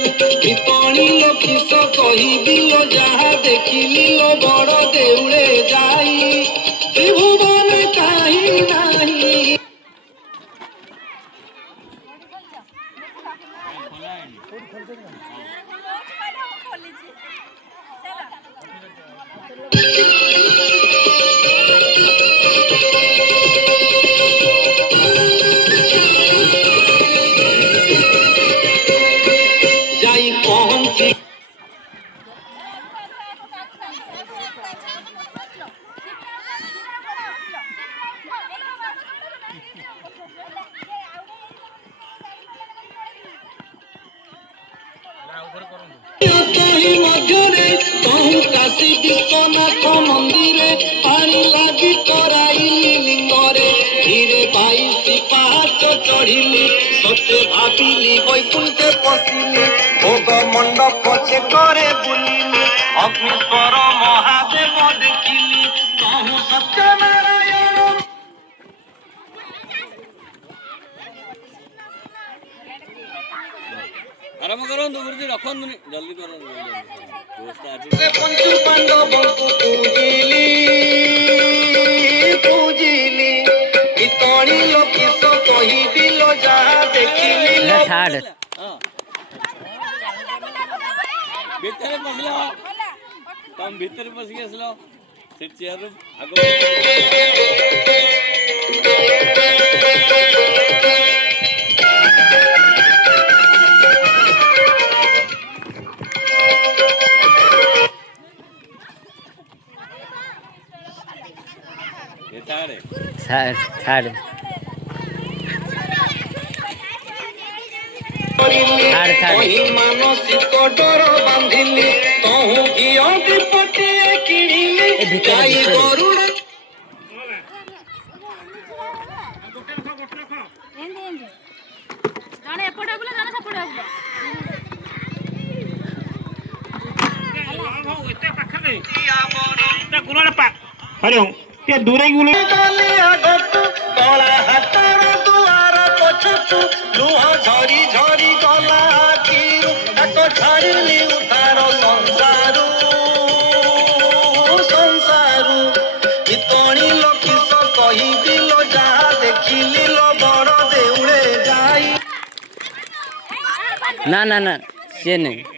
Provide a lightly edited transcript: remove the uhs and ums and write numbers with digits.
लो किस कहिदिल जहा देखिल बड़ देउले जाई त्रिभुवन काहि नाही। जाई पहुंची काशी विश्वनाथ मंदिरे पानी लगी कराइली लिंगरे धीरे बाईसी पाहाच चढ़िली सत्य भाविली वैकुंठे पशिली भोग मंडप करे बुलिली अग्निस्वर महादेव देखिली कहूँ सत्यनारायण। आराम करो गुरुजी रखन जल्दी करो पंचु पांडव पूजिली पूजिली इतनी लोकिस कहिदिल जहा देखिली भीतर पसलो तुम भीतर पस गेसलो से चेयर आगो थारे मानसिक डर बांधिली कहूँ घी पटिए किणिली गाई गरुड़ हरिओम ते दूरे गुले कला हाथर दुआर पछतु लुह झरी झरी गला आखिरु ताको छाड़िली उतार संसारू संसारू इतनी लोकिस कहिदिल जहा देखिली बड़ देउले जाई। ना ना ना से नहीं।